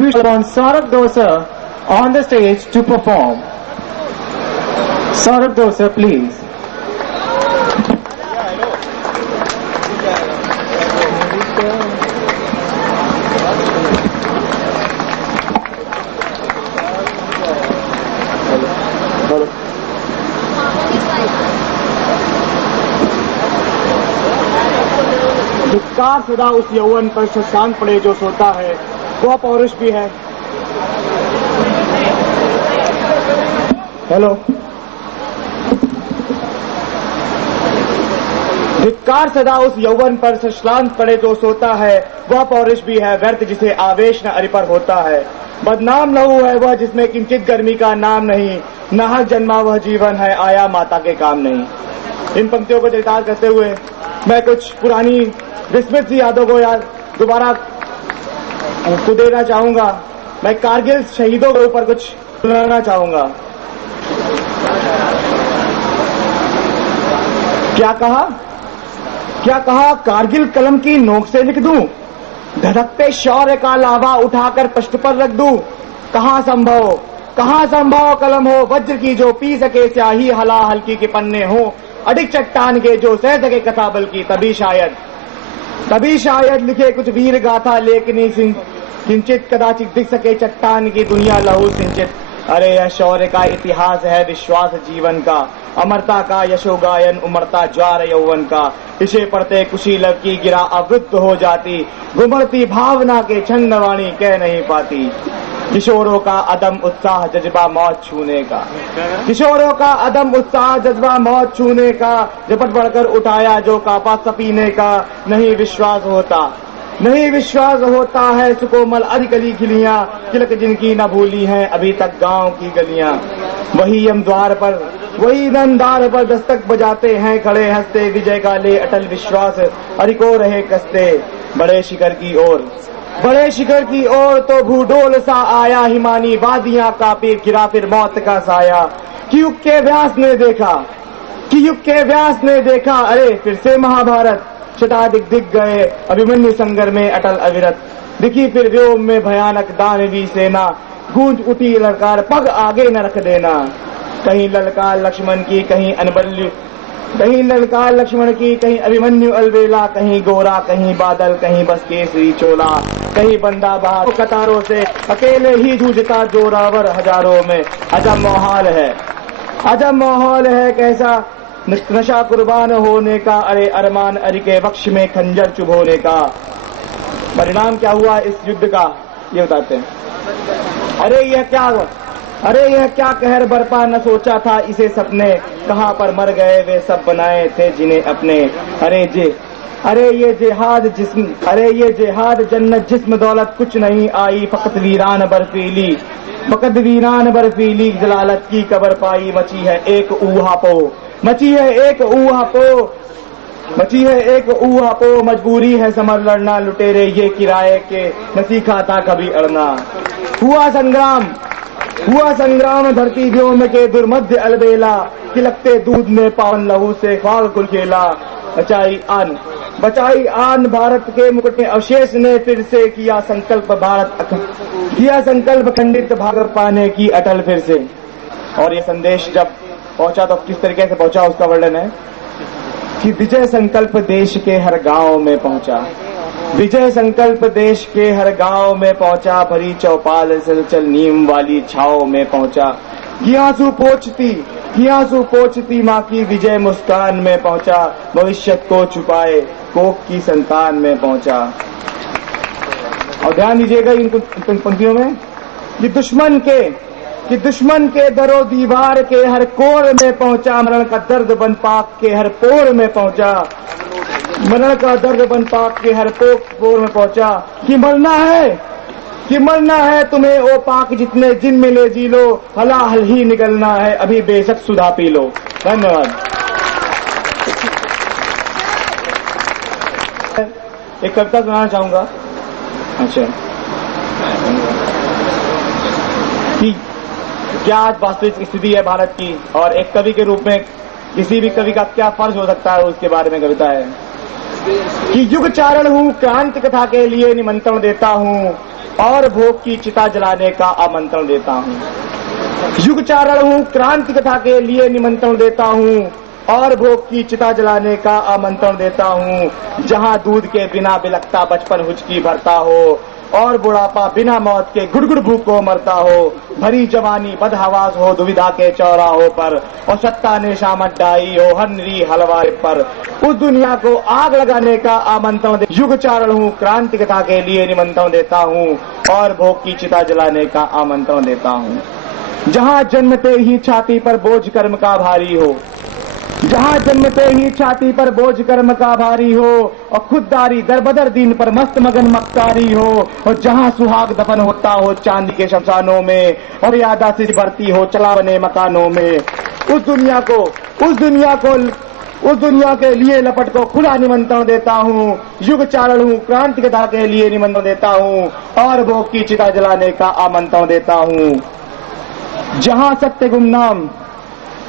contribution on Saurabh Dosa on the stage to perform. Saurabh Dosa, please. धिक्कार सदा उस यौवन पर शशांक पड़े जो सोता है, वह पौरुष भी है। हेलो। धिक्कार सदा उस यौवन पर शशांक पड़े जो सोता है, वह पौरुष भी है। व्यर्थ जिसे आवेश न अरिपर होता है। बदनाम लहू है वह जिसमें किंचित गर्मी का नाम नहीं। नाहक जन्मा वह जीवन है, आया माता के काम नहीं। इन पंक्तियों को चरितार्थ करते हुए मैं कुछ पुरानी विस्मृत सी यादों को याद दोबारा को देना चाहूंगा। मैं कारगिल शहीदों के ऊपर कुछ सुनाना चाहूंगा। क्या कहा कारगिल कलम की नोक से लिख दूं, धधकते शौर्य का लावा उठाकर पृष्ठ पर रख दूं। कहां संभव कलम हो वज्र की जो पी सके स्याही, हला हल्की के पन्ने हो अडिग चट्टान के जो सह सके कथा बल की। तभी शायद लिखे कुछ वीर गाथा, लेकिन किंचित कदाचित दिख सके चट्टान की दुनिया लहू सिंचित। अरे यह शौर्य का इतिहास है विश्वास जीवन का, अमरता का यशो गायन उमरता ज्वार यौवन का। इसे पढ़ते कुशीलव की गिरा अवृत्त हो जाती, घुमरती भावना के छंदवाणी कह नहीं पाती। किशोरों का अदम उत्साह जज्बा मौत छूने का, किशोरों का अदम उत्साह जज्बा मौत छूने का। झपट बढ़कर उठाया जो कापा सपीने का, नहीं विश्वास होता है सुकोमल अधकली खिलियां, तिलक जिनकी न भूली हैं अभी तक गांव की गलियां। वही यमद्वार पर दस्तक बजाते हैं खड़े हंसते, विजय का ले अटल विश्वास हरिको रहे कसते। बड़े शिखर की ओर तो भूडोल सा आया, हिमानी वादियां कांपी गिरा फिर मौत का साया। कि युग के व्यास ने देखा अरे फिर से महाभारत, छटा दिख गए अभिमन्यु संगर में अटल अविरत। दिखी फिर व्योम में भयानक दानवी सेना, गूंज उठी ललकार पग आगे न रख देना। कहीं ललकार लक्ष्मण की कहीं कहीं अभिमन्यु अलबेला, कहीं गोरा कहीं बादल कहीं बस केसरी चोला। कहीं बंदा बहादुर कतारों से अकेले ही जूझता जोरावर हजारों में। अजब माहौल है कैसा नशा कुर्बान होने का, अरे अरमान अरी के बख्श में खंजर चुभोने का। परिणाम क्या हुआ इस युद्ध का ये बताते हैं। अरे यह क्या कहर बरपा न सोचा था इसे सपने, कहां पर मर गए वे सब बनाए थे जिन्हें अपने। अरे ये जिहाद जन्नत जिस्म दौलत कुछ नहीं आई, फकत वीरान बर्फीली जलालत की कबर पाई। मची है एक ऊहा पो मजबूरी है समर लड़ना, लुटेरे ये किराए के न सीखा था कभी अड़ना। हुआ संग्राम धरती व्योम के दुर्मध्य अलबेला, तिलकते दूध में पावन लहू से ख्वाल कुल खेला। बचाई आन भारत के मुकुट में अवशेष ने फिर से किया संकल्प खंडित भागवत पाने की अटल फिर से। और ये संदेश जब पहुंचा तो किस तरीके से पहुंचा उसका वर्णन है कि विजय संकल्प देश के हर गांव में पहुंचा, भरी चौपाल सलचल नीम वाली छाओ में पहुंचा। कियासू पोचती माँ की विजय मुस्कान में पहुंचा, भविष्य को छुपाए कोक की संतान में पहुंचा। और ध्यान दीजिएगा इन पंक्तियों में कि दुश्मन के दरो दीवार के हर कोर में पहुंचा, मरण का दर्द बन पाक के हर पोर में पहुंचा। कि मरना है तुम्हें ओ पाक जितने जिन मिले जी लो, हलाहल ही निकलना है अभी बेशक सुधा पी लो। धन्यवाद। एक कविता सुनाना चाहूंगा। अच्छा, कि क्या आज वास्तविक स्थिति है भारत की, और एक कवि के रूप में किसी भी कवि का क्या फर्ज हो सकता है उसके बारे में कविता है। कि युग चारण हूँ क्रांति कथा के लिए निमंत्रण देता हूँ, और भोग की चिता जलाने का आमंत्रण देता हूँ। युग चारण हूँ, क्रांति कथा के लिए निमंत्रण देता हूँ और भोग की चिता जलाने का आमंत्रण देता हूँ। जहाँ दूध के बिना बिलखता बचपन हुचकी भरता हो और बुढ़ापा बिना मौत के गुड़गुड़ भूख को मरता हो, भरी जवानी बदहवास हो दुविधा के चौराहों पर और सत्ता ने शामत डाई हो हर निरी हलवाए पर, उस दुनिया को आग लगाने का आमंत्रण दे। युग चारण हूँ, क्रांति कथा के लिए निमंत्रण देता हूँ और भोग की चिता जलाने का आमंत्रण देता हूँ। जहाँ जन्मते ही छाती पर बोझ कर्म का भारी हो, जहाँ जन्मते ही छाती पर बोझ कर्म का भारी हो और खुददारी दरबदर दीन पर मस्त मगन मक्कारी हो, और जहाँ सुहाग दफन होता हो चांदी के शमशानों में और यादा से बढ़ती हो चला बने मकानों में, उस दुनिया के लिए लपट को खुला निमंत्रण देता हूँ। युग चारण हूँ, क्रांति कथा के लिए निमंत्रण देता हूँ और भोग की चिता जलाने का आमंत्रण देता हूँ।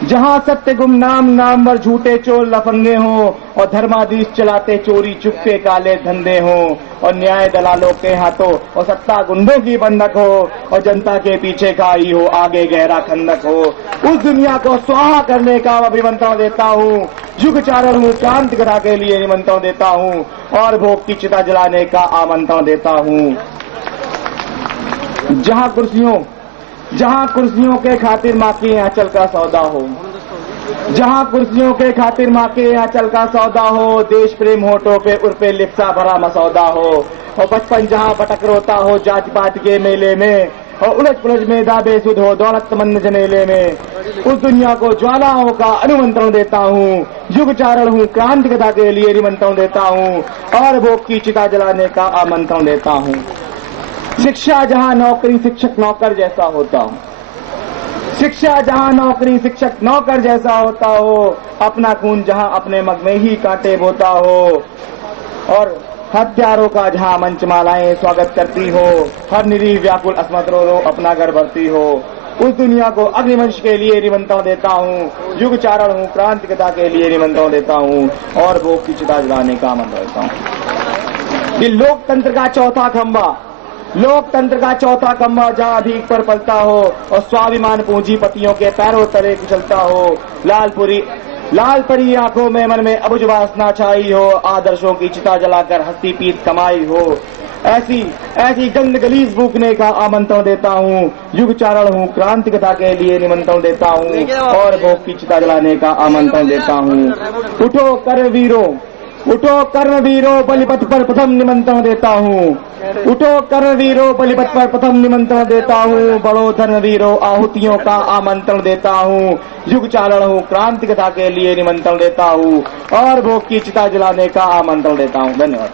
जहाँ सत्य गुमनाम नामवर झूठे चोर लफंगे हों और धर्माधीश चलाते चोरी चुपके काले धंधे हों और न्याय दलालों के हाथों और सत्ता गुंडों की बंधक हो और जनता के पीछे खाई हो आगे गहरा खंदक हो, उस दुनिया को स्वाहा करने का अभिमंत्रण देता हूँ। युग चारण हूँ, क्रांति कथा के लिए निमंत्रण देता हूँ और भोग की चिता जलाने का आमंत्रण देता हूँ। जहाँ कुर्सियों के खातिर माँ के आंचल का सौदा हो, जहाँ कुर्सियों के खातिर माँ के आंचल का सौदा हो, देश प्रेम होठों पे उर्फे लिप्सा भरा मसौदा हो और बचपन जहाँ भटक रोता हो जात पात के मेले में और उलझ पुलझ में दाबे सुध हो दौलतमंद जमेले में, उस दुनिया को ज्वालाओं का अनुमंत्रण देता हूँ। युग चारण हूँ, क्रांति कथा के लिए निमंत्रण देता हूँ और भोग की चिता जलाने का आमंत्रण देता हूँ। शिक्षा जहाँ नौकरी शिक्षक नौकर जैसा होता हो, शिक्षा जहाँ नौकरी शिक्षक नौकर जैसा होता हो, अपना खून जहाँ अपने मग में ही कांटे बोता हो और हत्यारों का जहाँ मंचमालाएं स्वागत करती हो, हर निरी व्याकुल अस्मत रो अपना घर भरती हो, उस दुनिया को अग्निवंश के लिए निमंत्रण देता हूँ। युग चारण हूँ, क्रांति कथा के लिए निमंत्रण देता हूँ और भोग की चिता जलाने का आमंत्रण देता हूँ। ये लोकतंत्र का चौथा खंभा जहाँ भीख पर पलता हो और स्वाभिमान पूंजीपतियों के पैरों तले कुचलता हो, लाल परी आंखों में मन में अबुझ वासना छाई हो, आदर्शों की चिता जलाकर हस्ती पीत कमाई हो, ऐसी गंद गलीज फूकने का आमंत्रण देता हूँ। युग चारण हूँ, क्रांति कथा के लिए निमंत्रण देता हूँ और भोग की चिता जलाने का आमंत्रण देता हूँ। उठो कर्मवीरों बलिपथ पर प्रथम निमंत्रण देता हूँ। उठो कर्मवीरों बलिपथ पर प्रथम निमंत्रण देता हूँ, बड़ो धर्मवीरों आहुतियों का आमंत्रण देता हूँ। युग चारण हूँ, क्रांति कथा के लिए निमंत्रण देता हूँ और भोग की चिता जलाने का आमंत्रण देता हूँ। धन्यवाद।